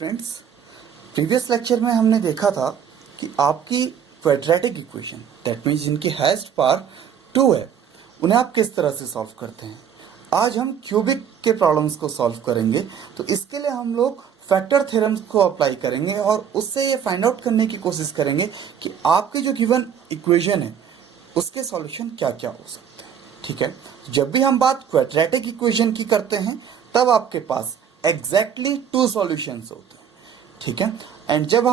Friends, previous lecture में हमने देखा था कि आपकी क्वाड्रेटिक इक्वेशन दैट मीन्स जिनकी हाईएस्ट पावर 2 है उन्हें आप किस तरह से सॉल्व करते हैं। आज हम क्यूबिक के प्रॉब्लम्स को सॉल्व करेंगे। तो इसके लिए हम लोग फैक्टर थ्योरम्स को अप्लाई करेंगे और उससे ये फाइंड आउट करने की कोशिश करेंगे कि आपकी जो गिवन इक्वेशन है उसके सॉल्यूशन क्या क्या हो सकते हैं। ठीक है, जब भी हम बात क्वाड्रेटिक इक्वेशन की करते हैं तब आपके पास एग्जैक्टली 2 सॉल्यूशंस होते हैं। ठीक है, एंड जब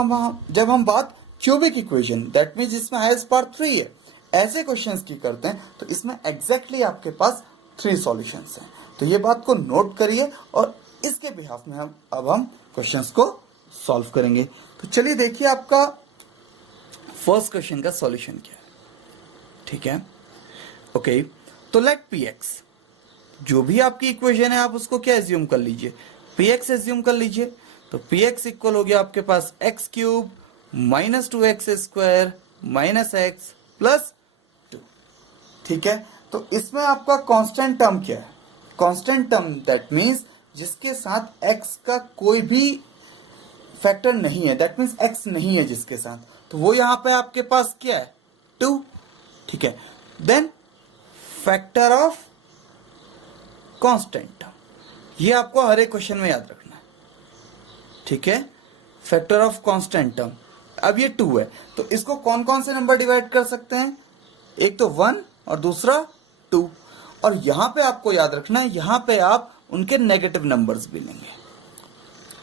हम बात क्यूबिक इक्वेशन दैट मीन्स इसमें हाईएस्ट पावर 3 है, ऐसे क्वेश्चंस की करते हैं तो इसमें एग्जैक्टली आपके पास 3 सॉल्यूशंस हैं। तो ये बात को नोट करिए और इसके बिहाफ में हम क्वेश्चंस को सॉल्व करेंगे। तो चलिए देखिए आपका फर्स्ट क्वेश्चन का सॉल्यूशन क्या है। ठीक है, ओके, तो लेट px, जो भी आपकी इक्वेशन है आप उसको क्या एज्यूम कर लीजिए, px एज्यूम कर लीजिए। तो px इक्वल हो गया आपके पास x cube minus 2x square minus x plus 2। ठीक है, तो इसमें आपका कांस्टेंट टर्म क्या है? कांस्टेंट टर्म दैट मीन्स जिसके साथ x का कोई भी फैक्टर नहीं है, दैट मीन्स x नहीं है जिसके साथ, तो वो यहां पे आपके पास क्या है? 2। ठीक है, then factor of constant term, ये आपको हर एक क्वेश्चन में याद रखना है। ठीक है, फैक्टर ऑफ कांस्टेंट टर्म, अब ये 2 है तो इसको कौन कौन से नंबर डिवाइड कर सकते हैं? एक तो 1 और दूसरा 2। और यहां पे आपको याद रखना है, यहां पे आप उनके नेगेटिव नंबर्स भी लेंगे।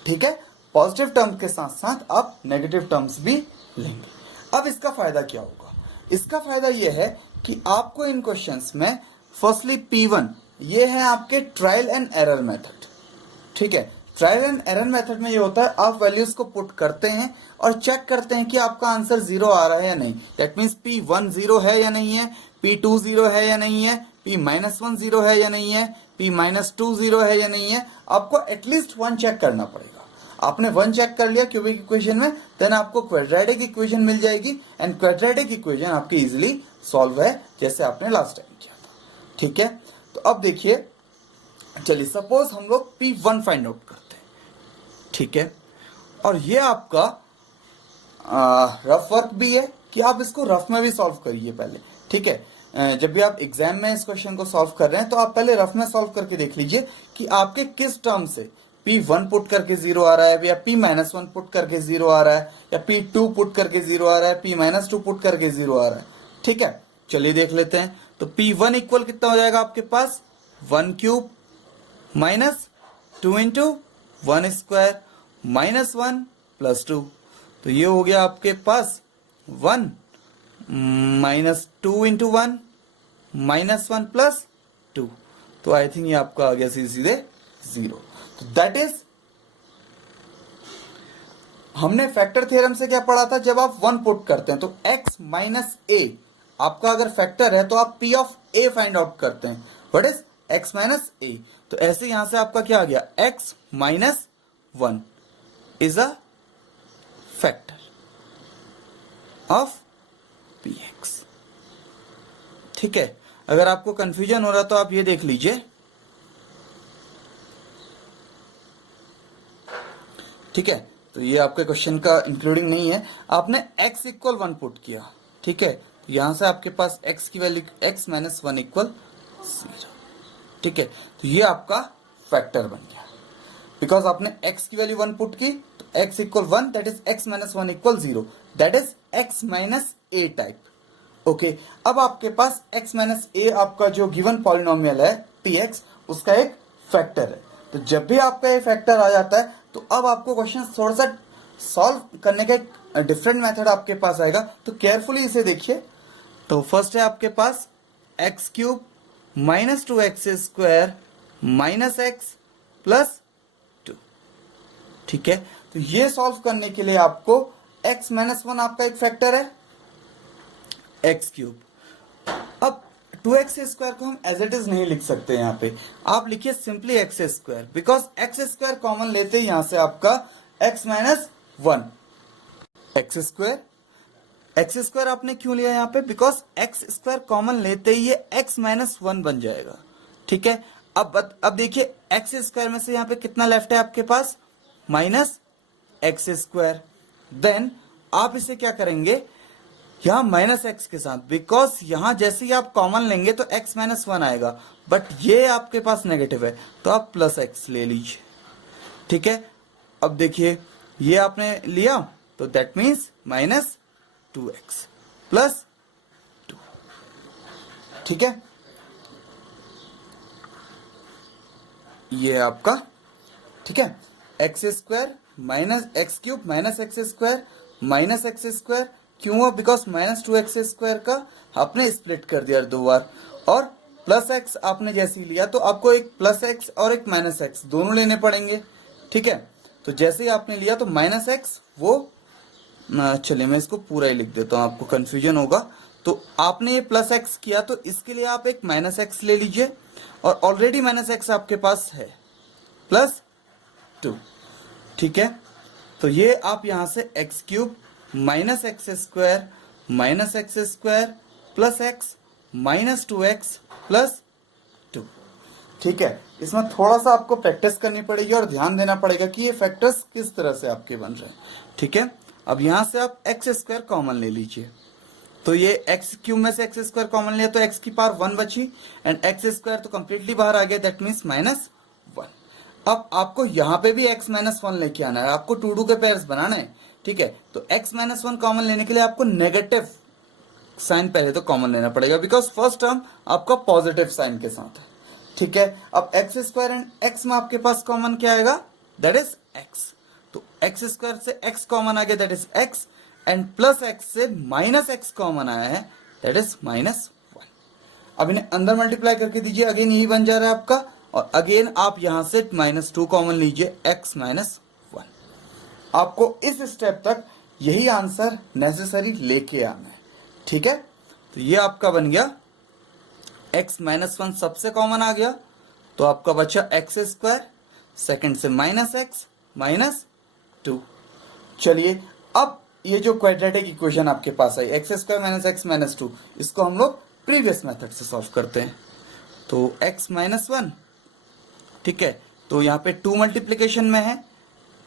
ठीक है, पॉजिटिव टर्म के साथ साथ आप नेगेटिव टर्म्स भी लेंगे। अब इसका फायदा क्या होगा? इसका फायदा यह है कि आपको इन क्वेश्चंस में फर्स्टली P1, ये है आपके ट्रायल एंड एरर मेथड। ठीक है, ट्रायल एंड एरर मेथड में ये होता है आप वैल्यूज को पुट करते हैं और चेक करते हैं कि आपका आंसर 0 आ रहा है या नहीं। दैट मीन्स P1 0 है या नहीं है, P2 0 है या नहीं है, P-1 0 है या नहीं है, P-2 0 है या नहीं है। आपको एटलीस्ट 1 चेक करना पड़ेगा। आपने 1 चेक कर लिया क्यूबिक इक्वेशन में, देन आपको क्वाड्रेटिक इक्वेशन मिल जाएगी एंड क्वाड्रेटिक इक्वेशन आपकी इजीली सॉल्व है जैसे आपने लास्ट टाइम किया था। ठीक है, तो अब देखिए, चलिए सपोज हम लोग P1 फाइंड आउट करते हैं। ठीक है, और ये आपका रफ वर्क भी है कि आप इसको रफ में भी सॉल्व करिए पहले। ठीक है, जब भी आप एग्जाम में इस क्वेश्चन को सॉल्व कर रहे हैं तो आप पहले रफ में सॉल्व करके देख लीजिए कि आपके किस टर्म से P1 पुट करके 0 आ रहा है, या P-1 पुट करके 0 आ रहा है, या P2 पुट करके 0 आ रहा है, P-2 पुट करके 0 आ रहा है। ठीक है, चलिए देख लेते हैं। तो P1 इक्वल कितना हो जाएगा आपके पास? 1 cube minus 2 into 1 square minus 1 plus 2। तो ये हो गया आपके पास 1 माइनस 2 इंटू 1 माइनस 1 प्लस 2। तो आई थिंक ये आपका आ गया सीधे 0। तो दैट इज, हमने फैक्टर थ्योरम से क्या पढ़ा था? जब आप 1 पुट करते हैं तो x माइनस a आपका अगर फैक्टर है तो आप p of a find out करते हैं। What is x minus a? तो ऐसे यहां से आपका क्या आ गया? x minus 1 is a factor of px। ठीक है, अगर आपको कंफ्यूजन हो रहा तो आप ये देख लीजिए। ठीक है, तो ये आपके क्वेश्चन का इंक्लूडिंग नहीं है। आपने x इक्वल 1 पुट किया। ठीक है, तो यहां से आपके पास x की वैल्यू x माइनस 1 इक्वल 0। ठीक है, तो ये आपका फैक्टर बन गया बिकॉज आपने x की वैल्यू 1 पुट की तो x equal 1 that is x minus 1 equal 0, that is x minus a type. Okay, अब आपके पास x माइनस a आपका जो गिवन पॉलिनोमियल है px, उसका एक फैक्टर है। तो जब भी आपका ये फैक्टर आ जाता है तो अब आपको क्वेश्चन थोड़ा सा सॉल्व करने का एक डिफरेंट मेथड आपके पास आएगा। तो केयरफुली इसे देखिए। तो फर्स्ट है आपके पास x cube minus 2x square minus x plus 2। ठीक है, तो ये सॉल्व करने के लिए आपको x माइनस 1 आपका एक फैक्टर है, x क्यूब। अब 2x स्क्वायर को हम एज इट इज नहीं लिख सकते, यहाँ पे आप लिखिए simply x square, because x square common लेते ही यहां से आपका x माइनस 1 एक्स स्क्वायर आपने क्यों लिया यहाँ पे? बिकॉज x स्क्वायर कॉमन लेते ही ये x माइनस 1 बन जाएगा। ठीक है, अब देखिए x स्क्वायर में से यहाँ पे कितना लेफ्ट है आपके पास? Minus x square. देन आप इसे क्या करेंगे, यहां माइनस एक्स के साथ, बिकॉज यहां जैसे ही आप कॉमन लेंगे तो x माइनस वन आएगा, बट ये आपके पास नेगेटिव है तो आप प्लस एक्स ले लीजिए। ठीक है, अब देखिए ये आपने लिया तो that means minus 2x plus 2। ठीक है, ये आपका, ठीक है, x square minus x cube minus x square क्यों हुआ, बिकॉज माइनस 2x स्क्वायर का आपने स्प्लिट कर दिया 2 बार, और प्लस एक्स आपने जैसे ही लिया तो आपको एक प्लस एक्स और एक माइनस एक्स दोनों लेने पड़ेंगे। ठीक है, तो जैसे ही आपने लिया तो माइनस एक्स वो, चलिए मैं इसको पूरा ही लिख देता हूं, आपको कंफ्यूजन होगा। तो आपने ये प्लस एक्स किया तो इसके लिए आप एक माइनस एक्स ले लीजिए, और ऑलरेडी माइनस एक्स आपके पास है प्लस 2। ठीक है, तो ये आप यहां से x cube minus x square plus x minus 2x plus 2। ठीक है, इसमें थोड़ा सा आपको प्रैक्टिस करनी पड़ेगी और ध्यान देना पड़ेगा कि ये फैक्टर्स किस तरह से आपके बन रहे हैं। ठीक है, अब यहां से आप एक्स स्क्वायर कॉमन ले लीजिए, तो ये एक्स क्यूब में से एक्स स्क्वायर कॉमन लिया तो एक्स की पावर 1 बची, एंड एक्स स्क्वायर तो कंप्लीटली बाहर आ गया, दैट मीन्स माइनस 1। अब आपको यहाँ पे भी x माइनस 1 लेके आना है, आपको 2 के पेयर्स बनाना है। ठीक है, तो x माइनस 1 कॉमन लेने के लिए आपको नेगेटिव साइन पहले तो कॉमन लेना पड़ेगा, बिकॉज फर्स्ट टर्म आपका पॉजिटिव साइन के साथ है। ठीक है, अब एक्स स्क्वायर एंड x में आपके पास कॉमन क्या आएगा, दैट इज x। तो एक्स स्क्वायर से x कॉमन आ गया, that is x, and plus x से माइनस x कॉमन आया है, दैट इज माइनस 1। अब इन्हें अंदर मल्टीप्लाई करके दीजिए, अगेन यही बन जा रहा है आपका, और अगेन आप यहां से माइनस 2 कॉमन लीजिए, x माइनस 1। आपको इस स्टेप तक यही आंसर नेसेसरी लेके आना है। ठीक है, तो ये आपका बन गया x माइनस 1 सबसे कॉमन आ गया, तो आपका बचा एक्स स्क्वायर, सेकेंड से माइनस एक्स माइनस 2। चलिए, अब ये जो क्वाड्रेटिक इक्वेशन आपके पास आई x square minus x minus 2, इसको हम लोग प्रीवियस मेथड से सॉल्व करते हैं। तो x माइनस 1, ठीक है, तो यहाँ पे 2 मल्टीप्लीकेशन में है,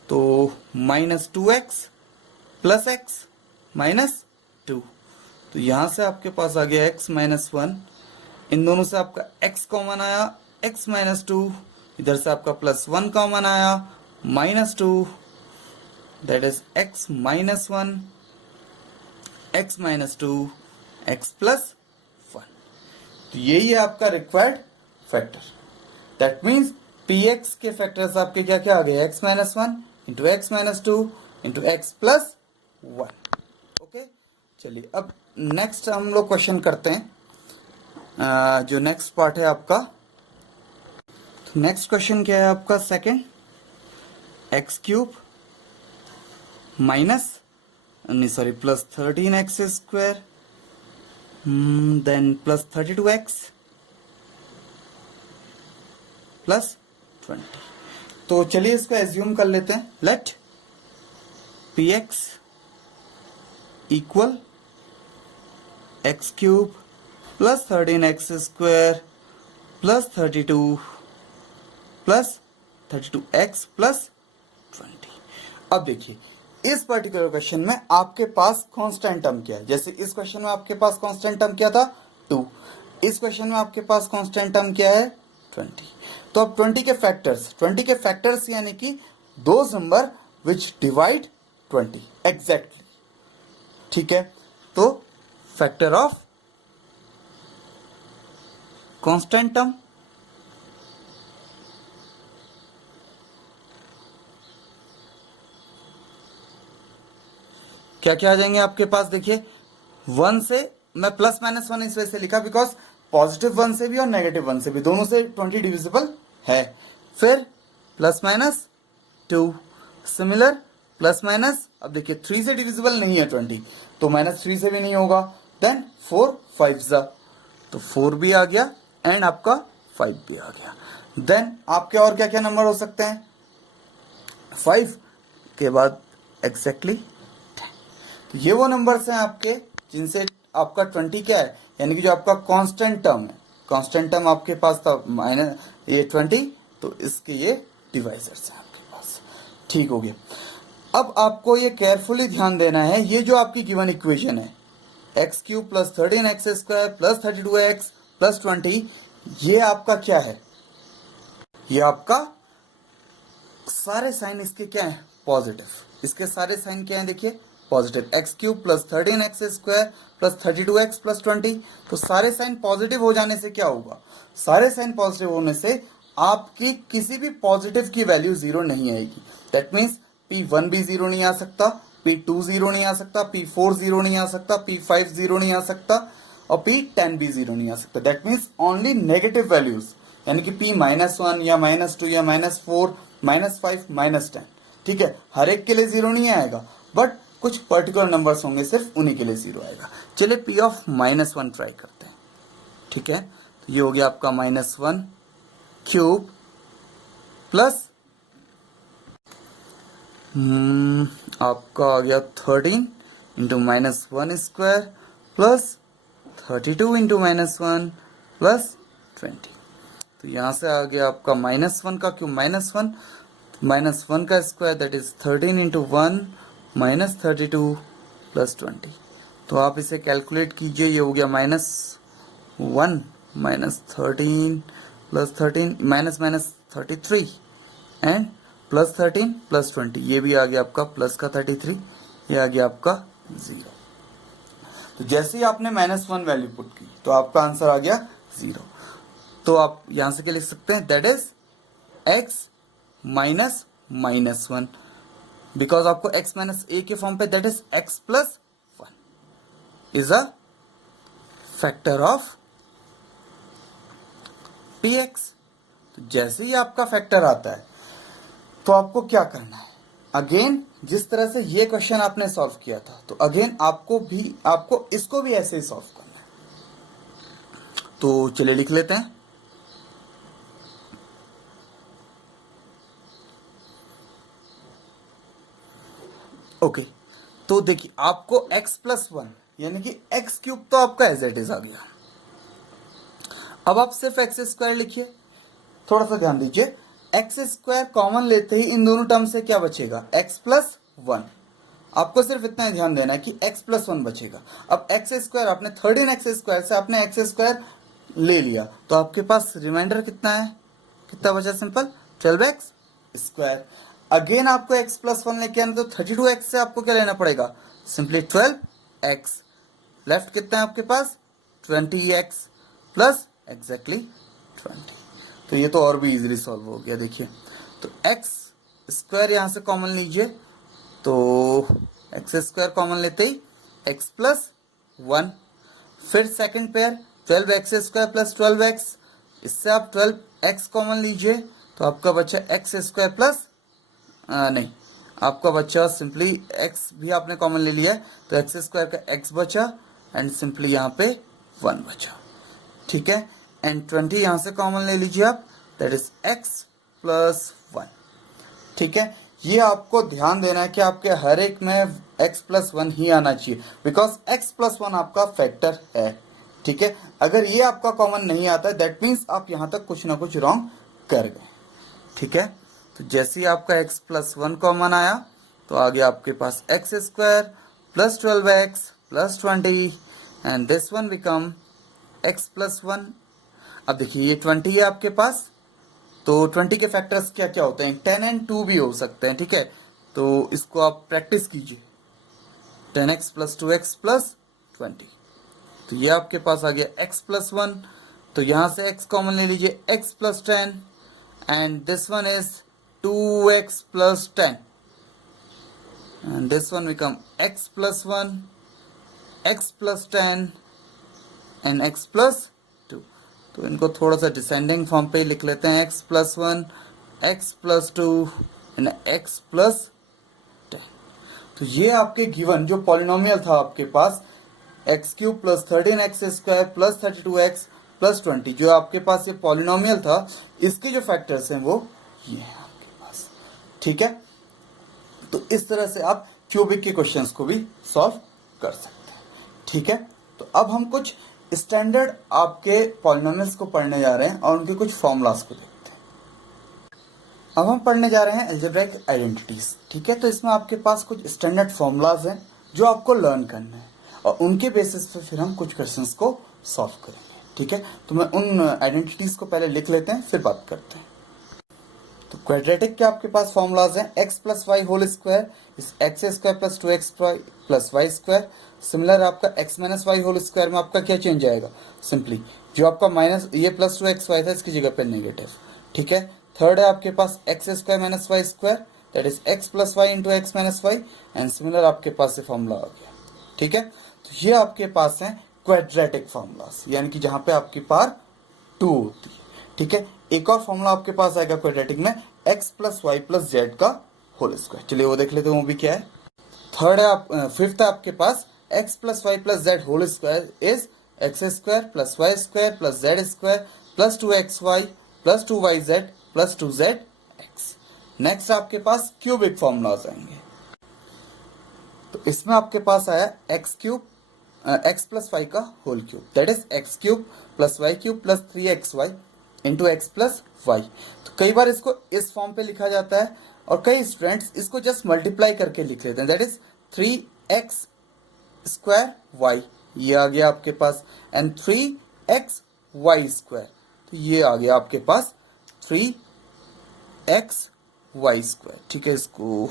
तो minus 2x plus x minus 2। तो यहां से आपके पास आ गया x माइनस 1, इन दोनों से आपका x कॉमन आया, x माइनस 2, इधर से आपका प्लस 1 कॉमन आया, minus 2, that is x minus 1, x minus 2, x plus 1। तो यही है आपका required factor, that means px के फैक्टर्स आपके क्या क्या आ गए, x minus 1 into x minus 2 into x plus 1। Okay, चलिए अब नेक्स्ट हम लोग क्वेश्चन करते हैं, जो नेक्स्ट पार्ट है आपका। तो नेक्स्ट क्वेश्चन क्या है आपका, second, X cube minus plus 13x square, then plus 32x plus 20। तो चलिए इसको एज्यूम कर लेते हैं, let px equal X cube plus 13x square plus 32x plus 20। अब देखिए इस पर्टिकुलर क्वेश्चन में आपके पास कांस्टेंट टर्म क्या है, जैसे इस क्वेश्चन में आपके पास कांस्टेंट टर्म क्या था 2, इस क्वेश्चन में आपके पास कांस्टेंट टर्म क्या है 20। तो अब 20 के फैक्टर्स यानी कि those number which divide 20 exactly. ठीक है, तो फैक्टर ऑफ कांस्टेंट टर्म क्या क्या आ जाएंगे आपके पास, देखिए 1 से, मैं प्लस माइनस 1 इस वजह से लिखा बिकॉज पॉजिटिव 1 से भी और नेगेटिव 1 से भी दोनों से 20 डिविजिबल है। फिर plus minus 2, similar plus minus, अब देखिए 3 से डिविजिबल नहीं है 20, तो माइनस 3 से भी नहीं होगा, देन 4 5 जा, तो 4 भी आ गया एंड आपका 5 भी आ गया। देन आपके और क्या क्या नंबर हो सकते हैं, 5 के बाद एग्जैक्टली 10। तो ये वो नंबर्स हैं आपके जिनसे आपका 20 क्या है, यानी कि जो आपका कांस्टेंट टर्म है, कांस्टेंट टर्म आपके पास था माइनस ये 20, तो इसके ये डिवाइजर्स हैं आपके पास। ठीक हो गया। अब आपको ये केयरफुली ध्यान देना है, ये जो आपकी गिवन इक्वेशन है x cube plus 13x² plus 32x plus 20, ये आपका क्या है, ये आपका सारे साइन इसके क्या है, पॉजिटिव। इसके सारे साइन क्या है, देखिए positive. X cube plus 13x² plus 32x plus 20, तो सारे साइन पॉजिटिव हो जाने से क्या होगा, सारे साइन पॉजिटिव होने से आपकी किसी भी पॉजिटिव की वैल्यू जीरो नहीं आएगी। दैट मीन्स P1 भी जीरो नहीं आ सकता, P2 जीरो नहीं आ सकता, P4 जीरो नहीं आ सकता, P5 जीरो नहीं आ सकता और P10 भी जीरो नहीं आ सकता। That means only negative values, यानी कि P-1 या -2 या -4 -5 -10, ठीक है, हर एक के लिए जीरो नहीं आएगा, बट कुछ पर्टिकुलर नंबर्स होंगे सिर्फ उन्हीं के लिए जीरो आएगा। चलिए P ऑफ -1 ट्राई करते हैं, ठीक है। तो ये हो गया आपका -1 क्यूब प्लस आपका आ गया 13 इंटू -1² प्लस 32 इंटू -1 प्लस 20। तो यहाँ से आ गया आपका -1 का क्यूब -1 का square, that is 13 into 1 -32 plus 20। तो आप इसे कैलकुलेट कीजिए, ये हो गया -1 -13 प्लस 13 -33 एंड प्लस 13 प्लस 20, ये भी आ गया आपका प्लस का 33, ये आ गया आपका 0। तो जैसे ही आपने -1 वैल्यू पुट की तो आपका आंसर आ गया 0। तो आप यहां से क्या लिख सकते हैं, that is x minus -1, because आपको x माइनस a के फॉर्म पे, that is x plus 1 is a factor of px। तो जैसे ही आपका फैक्टर आता है तो आपको क्या करना है, अगेन जिस तरह से ये क्वेश्चन आपने सॉल्व किया था, तो अगेन आपको इसको भी ऐसे ही सॉल्व करना है। तो चलिए लिख लेते हैं। ओके, तो देखिए आपको x प्लस 1 यानी कि x क्यूब तो आपका एज इट इज आ गया। अब आप सिर्फ x² लिखिए, थोड़ा सा ध्यान दीजिए, x² कॉमन लेते ही इन दोनों टर्म से क्या बचेगा, x प्लस 1। आपको सिर्फ इतना ही ध्यान देना है कि x प्लस 1 बचेगा। अब x² आपने 13x² से आपने x² ले लिया, तो आपके पास रिमाइंडर कितना है, कितना बचा, सिंपल 12x²। अगेन आपको x प्लस 1 लेके आना, तो 32x से आपको क्या लेना पड़ेगा, सिंपली 12x। लेफ्ट कितना है आपके पास, 20x प्लस एग्जैक्टली 20। तो ये तो और भी इजीली सॉल्व हो गया। देखिए, तो x² यहां से कॉमन लीजिए, तो x² कॉमन लेते ही x प्लस 1, फिर second pair 12x² plus 12x, इससे आप 12x कॉमन लीजिए, तो आपका बच्चा x² प्लस नहीं, आपका बच्चा सिंपली x भी आपने कॉमन ले लिया है, तो x² का x बचा एंड सिंपली यहाँ पे 1 बचा, ठीक है। एंड 20 यहां से कॉमन ले लीजिए आप, दैट इज x प्लस 1, ठीक है। ये आपको ध्यान देना है कि आपके हर एक में x प्लस 1 ही आना चाहिए, बिकॉज x प्लस 1 आपका फैक्टर है, ठीक है। अगर ये आपका कॉमन नहीं आता है, दैट मीन्स आप यहां तक कुछ ना कुछ रॉन्ग कर गए, ठीक है। तो जैसे ही आपका x प्लस 1 कॉमन आया, तो आ गया आपके पास x² plus 12x plus 20 and this one become x plus 1। अब देखिए ये 20 है आपके पास, तो 20 के फैक्टर्स क्या क्या होते हैं, 10 एंड 2 भी हो सकते हैं, ठीक है। तो इसको आप प्रैक्टिस कीजिए, 10x प्लस 2x प्लस 20। तो ये आपके पास आ गया x प्लस 1, तो यहां से x कॉमन ले लीजिए, x plus 10 and this one is 2x plus 10 and this one become x plus 1, x plus 10 and x plus 2। तो इनको थोड़ा सा डिसेंडिंग फॉर्म पे लिख लेते हैं, x plus 1, x plus 2 and x plus 10। तो ये आपके गिवन जो पॉलिनोमियल था आपके पास, x cube plus 13x² plus 32x plus 20, जो आपके पास ये पॉलिनोमियल था, इसके जो फैक्टर्स हैं वो ये हैं आपके पास, ठीक है। तो इस तरह से आप क्यूबिक के क्वेश्चंस को भी सॉल्व कर सकते हैं, ठीक है। तो अब हम कुछ स्टैंडर्ड आपके पॉलिनोमियल्स को पढ़ने जा रहे हैं और उनके कुछ फॉर्मूलाज को देखते हैं। अब हम पढ़ने जा रहे हैं अलजेब्रिक आइडेंटिटीज। ठीक है, तो इसमें आपके पास कुछ स्टैंडर्ड फॉर्मूलाज हैं जो आपको लर्न करना है और उनके बेसिस पे फिर हम कुछ क्वेश्चंस को सॉल्व करेंगे। ठीक है, तो मैं उन आइडेंटिटीज को पहले लिख लेते हैं फिर बात करते हैं। तो क्वाड्रेटिक के आपके पास फॉर्मूलाज हैं x plus y whole square is x square plus 2x plus Y square. Similar आपका x minus y whole square में आपका क्या चेंज आएगा, सिंपली जो आपका माइनस ये प्लस 2xy था इसकी जगह पे नेगेटिव। ठीक है, थर्ड है आपके पास x square minus y square that is x plus y into x minus y and similar आपके पास ये फॉर्मूला आ गया। ठीक है, तो ये आपके पास है क्वाड्रेटिक फॉर्मूलाज, यानी कि जहां पे आपकी पावर 2 होती है। ठीक है, एक और फॉर्मूला आपके पास आएगा क्वाड्रेटिक में x plus Y plus Z का होल स्क्वायर। चलिए वो देख लेते हैं वो भी क्या है। थर्ड है आप फिफ्थ है आपके पास x plus Y plus Z whole square is X square plus Y square plus Z square plus 2xy plus 2yz plus 2zx। Next आपके पास क्यूबिक फॉर्मूलाज आएंगे। तो इसमें आपके पास आया x cube x plus y का whole cube that is x cube plus Y cube plus 3xy into x plus y. तो कई बार इसको इस फॉर्म पे लिखा जाता है और कई स्टूडेंट्स इसको जस्ट मल्टीप्लाई करके लिख लेते हैं that is 3x square Y, ये आ गया आपके पास एंड 3x वाई स्क्वायर, तो ये आ गया आपके पास 3x वाई स्क्वायर। ठीक है, इसको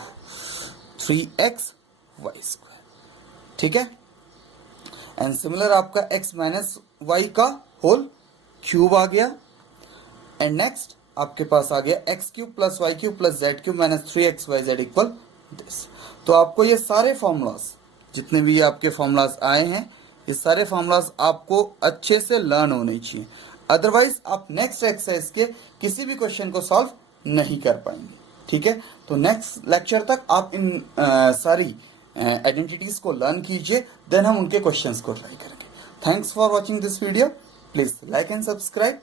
3x वाई स्क्वायर। ठीक है, एंड सिमिलर आपका x माइनस वाई का होल क्यूब आ गया एंड नेक्स्ट आपके पास आ गया X cube plus Y cube plus Z cube minus 3xyz equal this. तो आपको ये सारे फॉर्मूलाज जितने भी आपके फॉर्मूलाज आए हैं ये सारे फॉर्मूलाज आपको अच्छे से लर्न होने चाहिए, अदरवाइज आप नेक्स्ट एक्सरसाइज के किसी भी क्वेश्चन को सॉल्व नहीं कर पाएंगे। ठीक है, तो नेक्स्ट लेक्चर तक आप इन सारी आइडेंटिटीज को लर्न कीजिए, देन हम उनके क्वेश्चंस को ट्राई करेंगे। Thanks for watching this video, please like and subscribe.